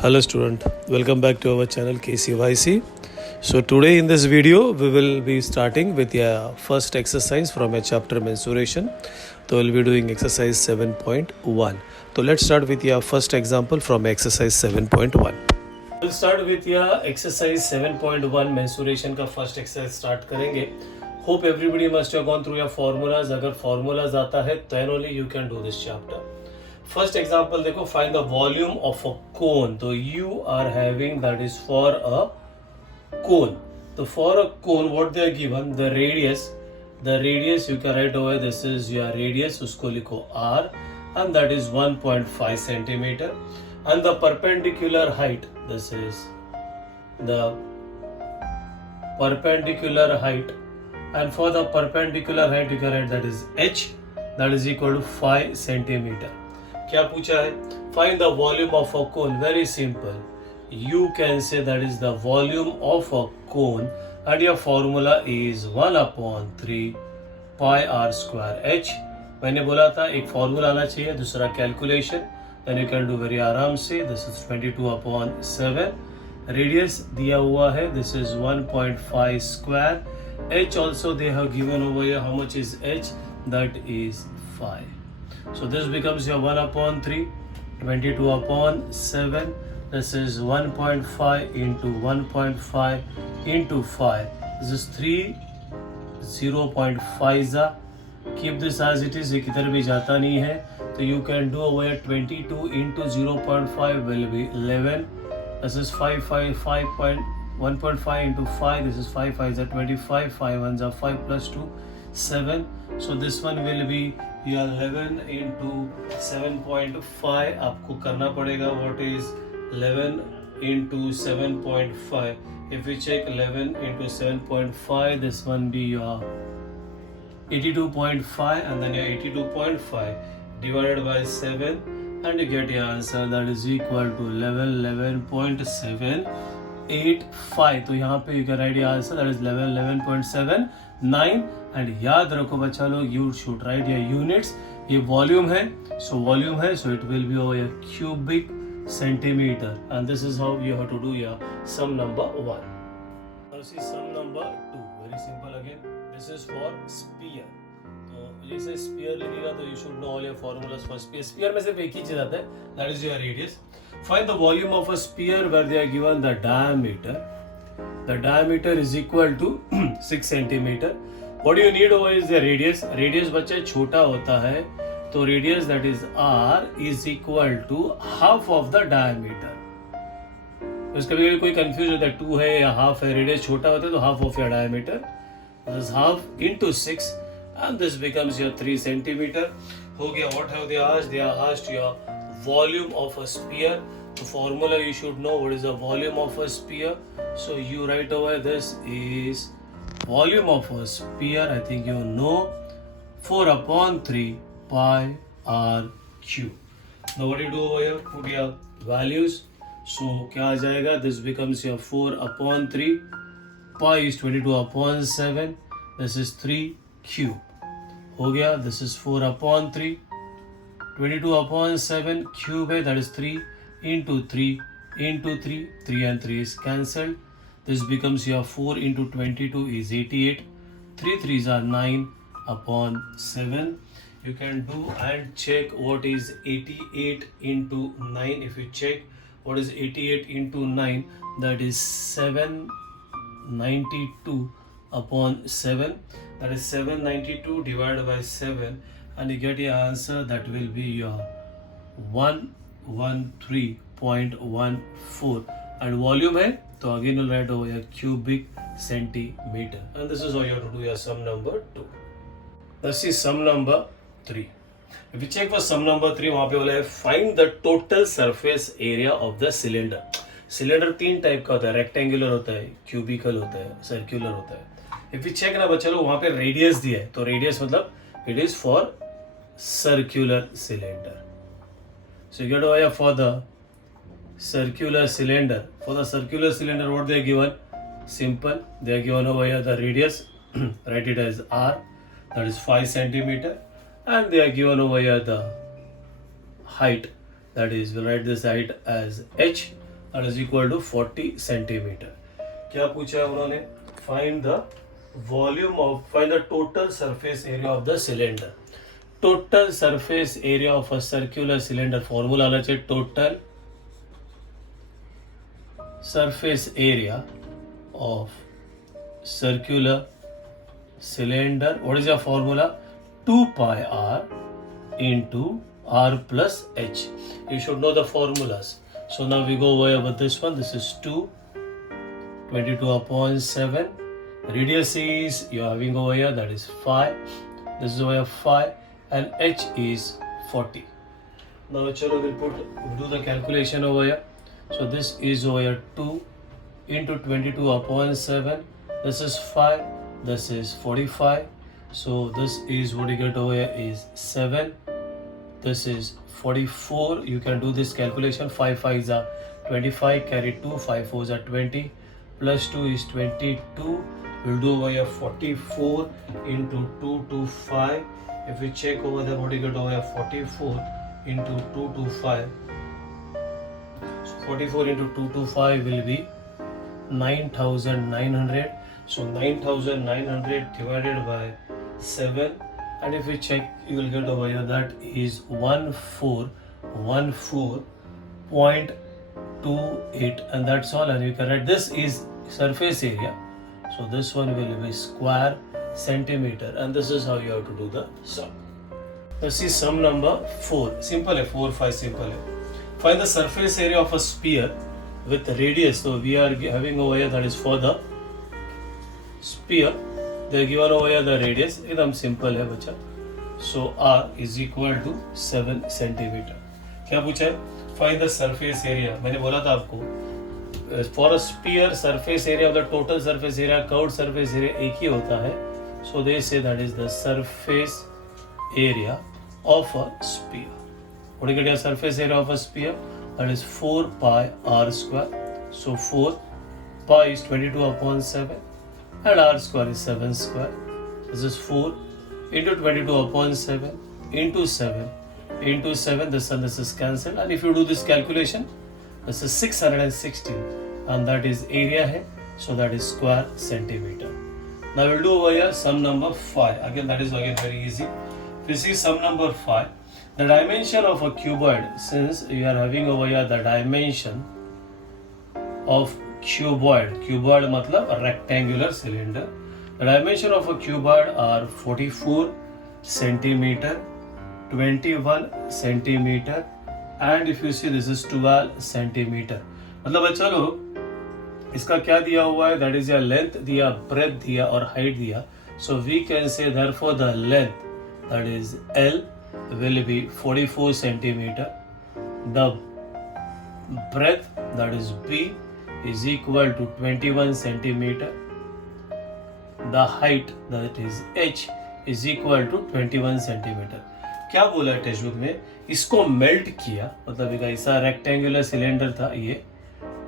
Hello student, welcome back to our channel KCYC. So today in this video we will be starting with your first exercise from a chapter mensuration. So we'll be doing exercise 7.1. So let's start with your first example from exercise 7.1. We'll start with your exercise 7.1 mensuration का first exercise start करेंगे. Hope everybody must have gone through your formulas. अगर formulas आता है then only you can do this chapter. First example देखो, find the volume of a cone. तो you are having that is for a cone. तो for a cone what they are given, the radius you can write over, this is your radius, उसको लिखो r and that is 1.5 centimetre and the perpendicular height, this is the perpendicular height and for the perpendicular height you can write that is h, that is equal to 5 centimetre. क्या पूछा है? Find the volume of a cone. Very simple, you can say that is the volume of a cone and your formula is 1/3 pi r square h. मैंने बोला था एक फॉर्मूला आना चाहिए, दूसरा कैलकुलेशन, then you can do very आराम से. This is 22/7. रेडियस दिया हुआ है, this is 1.5 square. h also they have given over here, how much is h, that is 5. So this becomes your 1/3, 22/7. This is 1.5 into 1.5 into 5. This is 3 0.5. Keep this as it is. ये किधर भी जाता नहीं है. तो you can do over 22 into 0.5 will be 11. This is 1.5 into 5. This is 5 5 is 25. 5 1s are 5 plus 2 7. So this one will be या 11 into 7.5. आपको करना पड़ेगा what is 11 into 7.5. If we check 11 into 7.5, this one be your 82.5 and then your 82.5 divided by 7 and you get your answer, that is equal to 11.785. तो यहाँ पे you can write your answer, that is 11.79. And याद रखो बच्चा लोग, you should write your units. ये volume है, so volume है, so it will be over your cubic centimetre and this is how you have to do your sum number 1. Now see sum number 2. Very simple again, this is for sphere. तो जैसे sphere लिखेगा तो you should know all your formulas for sphere. Sphere में सिर्फ एक ही चीज आता है, that is your radius. Find the volume of a sphere where they are given the diameter. The diameter is equal to 6 centimetre. What do you need over is the radius. Radius बच्चे छोटा होता है, तो radius that is r is equal to half of the diameter. इसका भी कोई confuse होता है, 2 है या half है, radius छोटा होता है तो half of your diameter. This is half into 6 and this becomes your 3 centimeter. हो गया. What have they asked? They are asked your volume of a sphere. The formula you should know what is the volume of a sphere. So you write over this is volume of a sphere, I think you know, 4/3 pi r cube. Now what do you do over here? Put your values. So क्या आ जाएगा? This becomes your 4/3. Pi is 22/7. This is 3 cube. हो गया. This is 4/3. 22/7 cube है, that is 3 into 3 into 3. 3 and 3 is cancelled. This becomes your 4 into 22 is 88. 3 3s are 9/7. You can do and check what is 88 into 9. If you check what is 88 into 9, that is 792/7. That is 792 divided by 7 and you get your answer, that will be your 113.14. and volume है, तो again you'll write over your cubic centimeter. And this is how you have to do your sum number 2. Let's see sum number 3. If you check for sum number 3, वहाँ पे बोला है find the total surface area of the cylinder. Cylinder 3 type का होता है, rectangular होता है, cubicle होता है, सर्कुलर होता है. If you check ना बच्चा लोग, वहाँ पे रेडियस दिया है, तो रेडियस मतलब it is for circular cylinder. So you get over here for the circular cylinder. For the circular cylinder, what they are given? Simple. They are given over here the radius. Write it as r. That is 5 centimeter. And they are given over here the height. That is, we'll write this height as h. That is equal to 40 centimetre. क्या पूछा है उन्होंने? Find the volume of, find the total surface area of the cylinder. Total surface area of a circular cylinder, formula आना चाहिए total surface area of circular cylinder. What is your formula? 2 pi r into r plus h. You should know the formulas. So now we go over with this one. This is 2, 22 upon 7. Radius is, you are having over here, that is 5. This is over here 5 and h is 40. Now chalo, we'll do the calculation over here. So this is over here 2 into 22 upon 7. This is 5, this is 45. So this is what you get over here is 7. This is 44. You can do this calculation. 5 5s are 25, carry 2, 5 4s are 20, plus 2 is 22. We'll do over here 44 into 2 to 5. If we check over there, what you get over here 44 into 2 to 5. So 44 into 2 to 5 will be 9,900. So 9,900 divided by 7, and if we check, you will get over here that is 1414.28, and that's all. And you can write this is surface area. So this one will be square centimeter, and this is how you have to do the sum. Let's see sum number 4. Simple है, 4 5 simple है. Find the surface area of a sphere with radius. So we are having over here that is for the sphere, they are given over here the radius. एकदम simple है बच्चा. So r is equal to 7 centimeter. क्या पूछा है? Find the surface area. मैंने बोला था आपको for a sphere surface area of the total surface area, curved surface area एक ही होता है. So they say that is the surface area of a sphere. What do you get your surface area of a sphere? That is 4 pi r square. So 4 pi is 22 upon 7. And r square is 7 square. This is 4 into 22 upon 7 into 7 into 7. This and this is cancelled. And if you do this calculation, this is 616, and that is area hai. So that is square centimeter. Now we'll do over here sum number 5. Again, that is again very easy. If you see sum number 5, the dimension of a cuboid, since we are having over here the dimension of cuboid मतलब rectangular cylinder. The dimension of a cuboid are 44 centimeter, 21 centimeter, and if you see this is 12 centimeter. मतलब बच्चा लोग इसका क्या दिया हुआ है? That is your length दिया, breadth दिया और height दिया. So we can say therefore the length, that is L, will be 44 centimeter. The breadth, that is B, is equal to 21 centimeter. The height, that is h, is equal to 21 centimeter. क्या बोला है text book में? इसको melt किया, मतलब एक ऐसा rectangular cylinder था ये,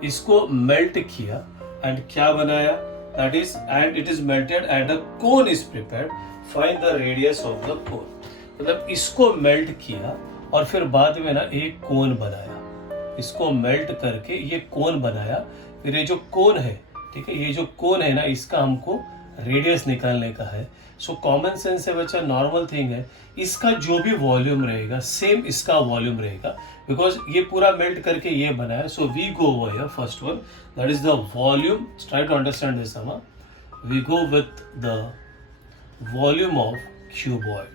इसको मेल्ट किया एंड क्या बनाया? That is and it is melted and a cone is prepared. Find the radius of the कोन. मतलब इसको मेल्ट किया और फिर बाद में ना एक कोन बनाया. इसको मेल्ट करके ये कोन बनाया. फिर ये जो कोन है, ठीक है, ये जो कोन है ना, इसका हमको रेडियस निकालने का है. सो कॉमन सेंस से बच्चा नॉर्मल थिंग है, इसका जो भी वॉल्यूम रहेगा सेम इसका वॉल्यूम रहेगा, बिकॉज ये पूरा मेल्ट करके ये बना है. So we go over here first one, that is the volume. Try to understand this. We go with the volume of cuboid.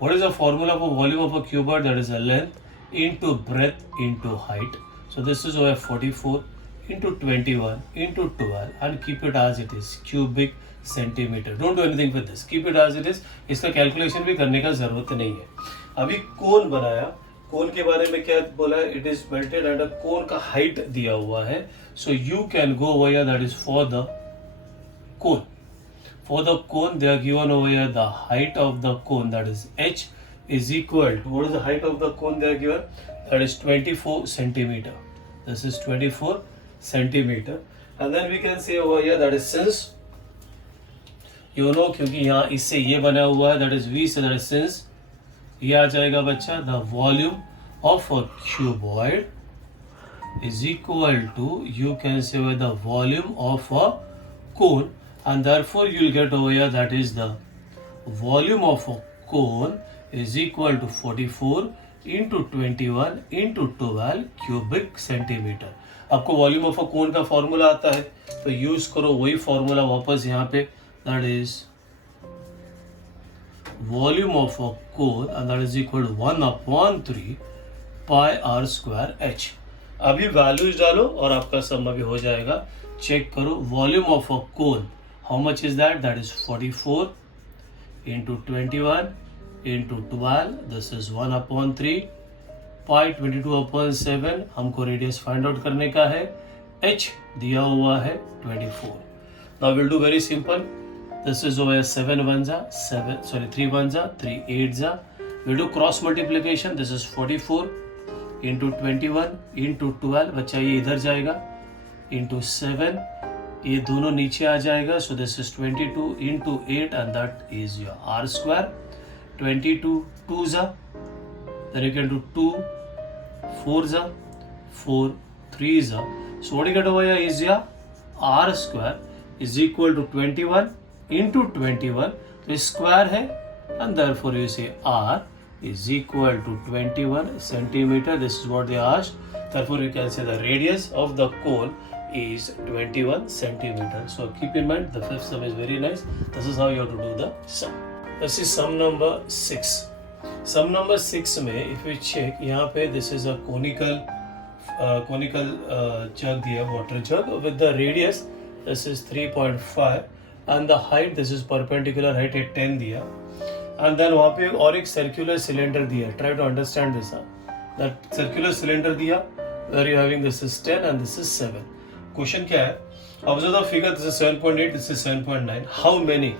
What is the formula for volume of a cuboid? That is a length into breadth into height. So this is over 44 into 21 into 12 and keep it as it is, cubic centimeter. Don't do anything with this, keep it as it is. इसका calculation भी करने का जरूरत नहीं है. अभी कोन बनाया, कोन के बारे में क्या बोला है? It is melted and cone का हाइट दिया हुआ है. So you can go over here, that is for the cone. For the cone they are given over here the height of the cone, that is h is equal to, what is the height of the cone they are given? That is 24 centimeter. This is 24 centimeter. And then we can say over here that is since, you know, क्योंकि यहाँ इससे ये बना हुआ है, that is V से, that is since ये आ जाएगा बच्चा the volume of a cuboid is equal to, you can say, with the volume of a cone, and therefore you will get over here that is the volume of a cone is equal to 44 into 21 into 12 cubic centimeter. आपको volume of a कोन का formula आता है तो use करो वही formula वापस यहाँ पे, that is volume of a cone and that is equal to 1/3 pi are square h. अभी वैल्यूज डालो और आपका सम अभी हो जाएगा. चेक करो volume of a cone, how much is that, that is 44 into 21 into 12, this is 1/3 pi 22/7. हमको radius find out करने का है. h दिया हुआ है 24. Now will do very simple. This is over 7 1 जा 7, सॉरी 3 1 जा 3 8 जा. Will do cross multiplication. This is 44 into 21 into 12, बच्चा ये इधर जाएगा, into 7, ये दोनों नीचे आ जाएगा. So this is 22 into 8 and that is your r square. 22 2 जा, then you can do 2 4 जा 4 3 जा. So what you get over here is your r square is equal to 21 into 21. तो स्क्वायर है and therefore you say r is equal to 21 centimeter. This is what they asked. Therefore you can say the radius of the cone is 21 centimeter. So keep in mind the fifth sum is very nice. This is how you have to do the sum. This is sum number 6. Sum number 6 में if you check यहाँ पे this is a conical jug दिया, water jug with the radius this is 3.5 and the height this is perpendicular height है 10 दिया, and then वहाँ पे और एक circular cylinder दिया. Try to understand this. That circular cylinder दिया where you having this is 10 and this is 7. Question क्या है? Observe the figure. This is 7.8. This is 7.9. How many?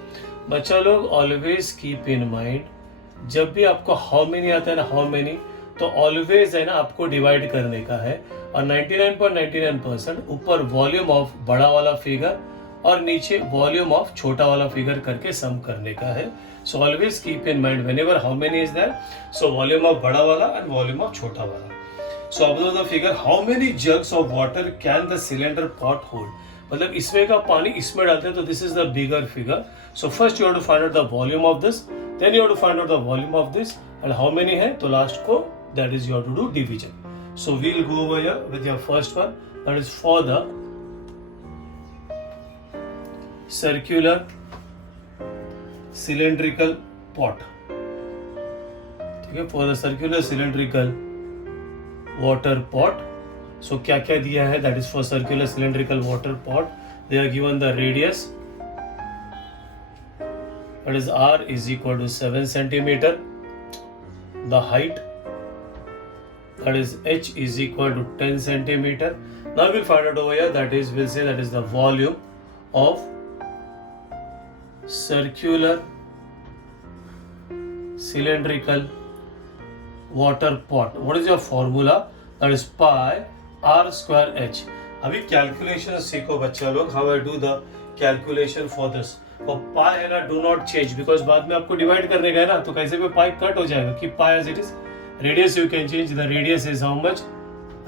बच्चा लोग ऑलवेज कीप इन माइंड जब भी आपको how many आता है ना, हाउ मेनी, तो ऑलवेज है ना आपको डिवाइड करने का है और 99.99% ऊपर वॉल्यूम ऑफ बड़ा वाला फिगर और नीचे वॉल्यूम ऑफ छोटा वाला फिगर करके सम करने का है. So always keep in mind whenever how many is there, so volume of बड़ा वाला एंड वॉल्यूम ऑफ छोटा वाला. So observe the figure. How many jugs of water can the cylinder pot hold. मतलब इसमें का पानी इसमें डालते हैं तो this is the bigger figure. So first you have to find out the volume of this, then you have to find out the volume of this and how many है, तो लास्ट को that is you have to do division. So we will go over here with your first one, that is for the circular cylindrical pot. ठीक है, for the circular cylindrical water pot. So क्या क्या दिया है, that is for circular cylindrical water pot. They are given the radius, that is r is equal to 7 centimeter. The height, that is h is equal to 10 centimeter. Now we'll find out over here, that is we'll say that is the volume of circular cylindrical water pot. What is your formula? That is pi r square h. अभी calculation सीखो बच्चा लोग, how I do the calculation for this. और पाई है ना, do not change, because बाद में आपको डिवाइड करने का है ना, तो कैसे भी पाई कट हो जाएगा. कि pi as it is. Radius you can change. The radius is how much,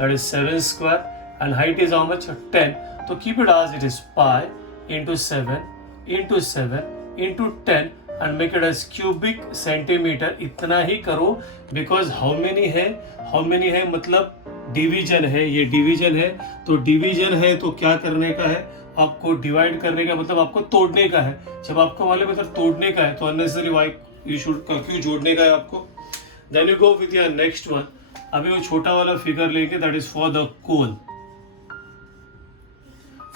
that is 7 square and height is how much 10. तो keep it as it is pi into 7 into 7 into 10 and make it as cubic centimetre. इतना ही करो because how many है मतलब division है, ये division है. तो डिवीजन है तो क्या करने का है, आपको डिवाइड करने का मतलब आपको तोड़ने का है. जब आपको वाले मतलब तोड़ने का है तो अननेसेसरी वाई यू शुड क्यों जोड़ने का है आपको. Then you go with your next one. अभी वो छोटा वाला फिगर लेंगे, that is for the cone.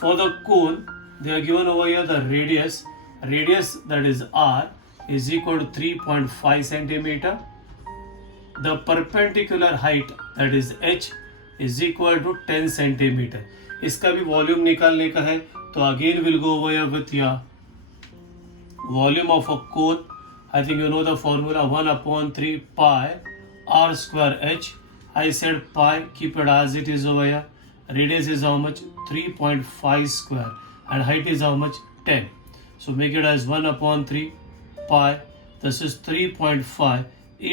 For the cone they are given over here the radius that is r is equal to 3.5 centimetre. The perpendicular height that is h is equal to 10 centimetre. इसका भी volume निकालने का है, तो again will go over with your volume of a cone. I think you know the formula 1/3 pi r square h. I said pi, keep it as it is over here. Radius is how much, 3.5 square and height is how much, 10. So make it as 1/3 pi. This is 3.5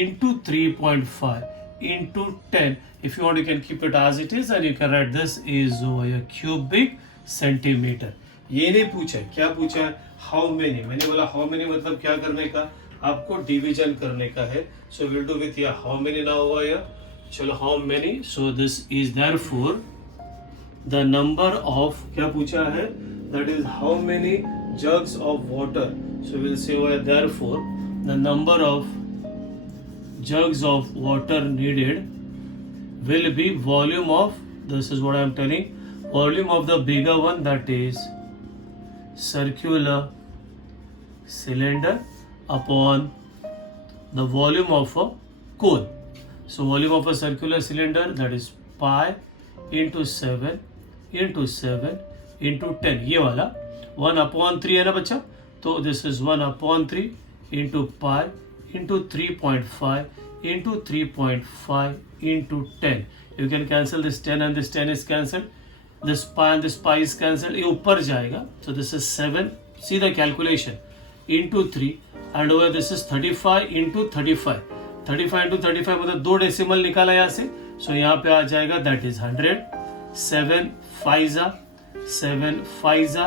into 3.5 into 10. If you want, you can keep it as it is and you can write this is over here cubic centimeter. ये नहीं पूछा है, क्या पूछा है? How many. मैंने बोला how many मतलब क्या करने का, आपको डिवीजन करने का है. सो विल डू विथ या हाउ मेनी ना हुआ या. चलो how many. So this is therefore the number of, क्या पूछा है, that is how many jugs of water. So we'll say over therefore the number of jugs of water needed will be volume of, this is what I am telling, volume of the bigger one, that is circular cylinder upon the volume of a cone. So volume of a circular cylinder, that is pi into 7 into 7 into 10. ये वाला 1/3 है ना बच्चा, तो this is 1/3 into pi into 3.5 into 3.5 into 10. You can cancel this 10 and this 10 is cancelled, this pi is cancelled, ये ऊपर जाएगा. तो this is 7, see the calculation, into 3 and over this is 35 into 35. 35 into 35 मतलब 2 decimal निकाला यहाँ से. सो यहाँ पे आ जाएगा दैट इज 100. 7 5 जा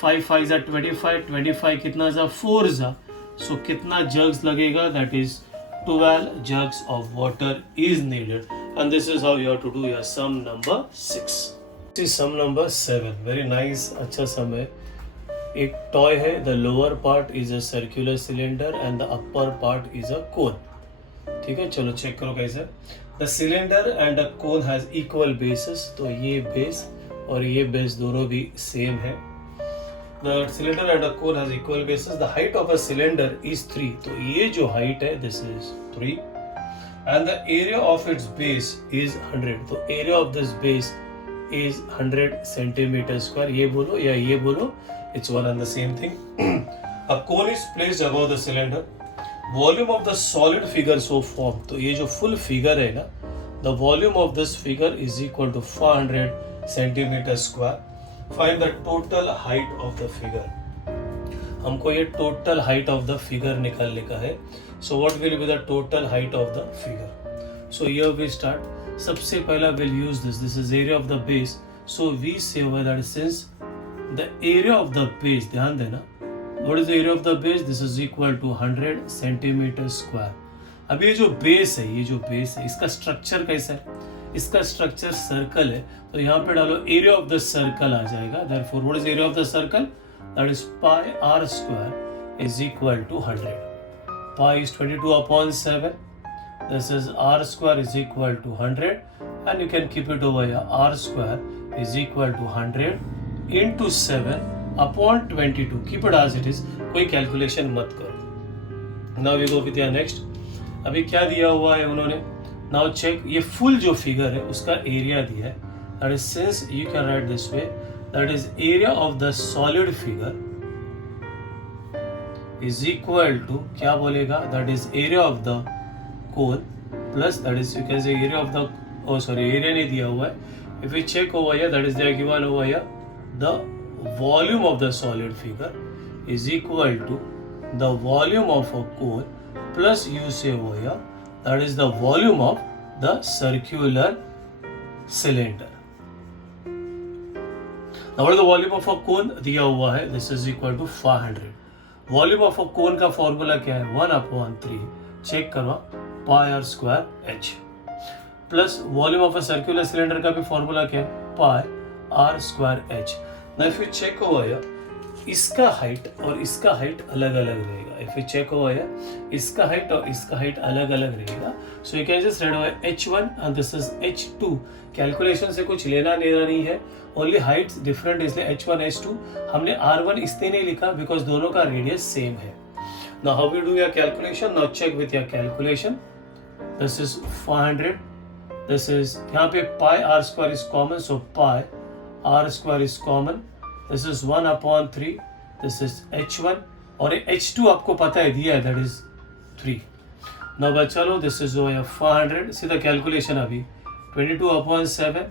5 5 जा 25, 25 कितना जा 4 जा. सो कितना जग्स लगेगा, that is 12 jugs of water is needed. And this is how you have to do your sum number 6. This is sum number 7. Very nice, अच्छा sum है. एक toy है, the lower part is a circular cylinder and the upper part is a cone. ठीक है, चलो check करो कैसे. The cylinder and a cone has equal bases. तो ये base और ये base दोनों भी same है. The cylinder and a cone has equal bases. The height of a cylinder is 3. तो ये जो height है, this is 3. And the area of its base is 100. तो area of this base is 100 centimeter square. ये बोलो या ये बोलो, it's one and the same thing. A cone is placed above the cylinder. Volume of the solid figure so formed. तो ये जो full figure है ना, the volume of this figure is equal to 400 centimeter square. Find the total height of the figure. हमको ये total height of the figure निकालने का है. So what will be the total height of the figure? So here we start. सबसे पहला we'll use this. This is area of the base. So we say over that since the area of the base, ध्यान देना. What is the area of the base? This is equal to 100 centimeter square. अब ये जो base है, ये जो base है, इसका structure कैसा है? इसका स्ट्रक्चर सर्कल है, तो यहाँ पे डालो एरिया ऑफ द सर्कल आ जाएगा. Therefore what is area of the circle, that is pi are square is equal to 100. Pi is 22/7. This is r square is equal to 100 and you can keep it over here. R square is equal to 100 into 7/22. Keep it as it is, कोई calculation मत करो. Now we go with your next. अभी क्या दिया हुआ है उन्होंने, now check. ये फुल जो फिगर है उसका एरिया दिया है, that is since you can write this way, that is area of the solid figure is equal to, क्या बोलेगा, that is area of the cone plus that is you can say area of the, oh sorry area नहीं दिया हुआ है. If you check over here, that is there given over here, the volume of the solid figure is equal to the volume of a cone plus you say over here that is the volume of the circular cylinder. Now what is the volume of a cone दिया हुआ है, this is equal to 500. Volume of a cone का formula क्या है, 1/3 check करो, pi r square h plus volume of a circular cylinder का भी formula क्या है, pi r square h. Now if you check over here, इसका height और इसका हाइट अलग अलग रहेगा. If you check over here, इसका हाइट और इसका हाइट अलग अलग रहेगा. So you can just write over h1 and this is h2. Calculation से कुछ लेना देना नहीं है, ओनली हाइट्स डिफरेंट, इसलिए h1 h2. हमने r1 इसलिए नहीं लिखा बिकॉज दोनों का रेडियस सेम है. Now how we do your calculation, now check with your calculation. This is 500, this is, यहाँ पे pi are square is common, so pi are square is common. This is 1/3. This is h1 और h2 आपको पता है दिया है, that is 3. Now बच्चा लो, this is over 400. सीधा कैलकुलेशन अभी 22/7.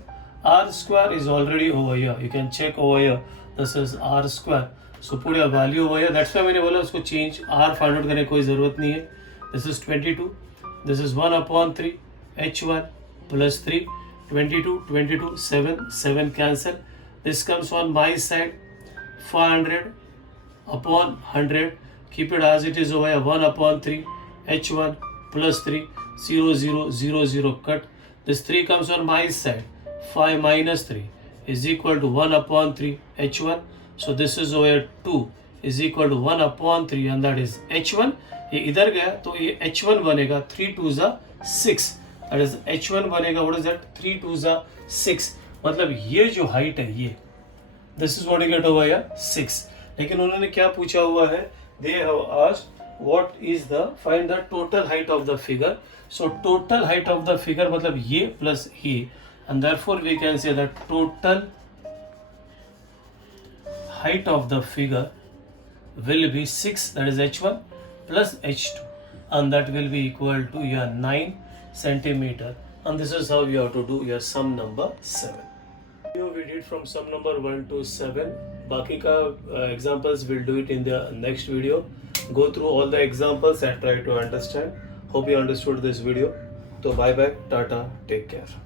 R square is already over here. You can check over here. This is R square. So put your value over here. That's why मैंने बोला उसको change R find out करने की कोई ज़रूरत नहीं है. This is 22. This is 1/3. h1 plus 3, 22, 22, 7, 7 cancel. This comes on my side, 400 upon 100. Keep it as it is over here, 1 upon 3, h1 plus 3, 0, 0, 0, 0 cut. This 3 comes on my side, 5 minus 3 is equal to 1 upon 3 h1. So this is over here 2 is equal to 1 upon 3 and that is h1. ये इधर गया तो ये h1 बनेगा 3 2 6, that is h1 बनेगा what is that 3 2 6. मतलब ये जो हाइट है ये this is what you get over here 6. लेकिन उन्होंने क्या पूछा हुआ है, they have asked what is the find the total height of the figure. So total height of the figure मतलब ये plus ये, and therefore we can say that total height of the figure will be 6, that is h1 plus h2, and that will be equal to your 9 centimeter. And this is how you have to do your sum number 7. We did from sum number 1 to 7. बाकी का examples we'll do it in the next video. Go through all the examples and try to understand. Hope you understood this video. So bye bye, tata, take care.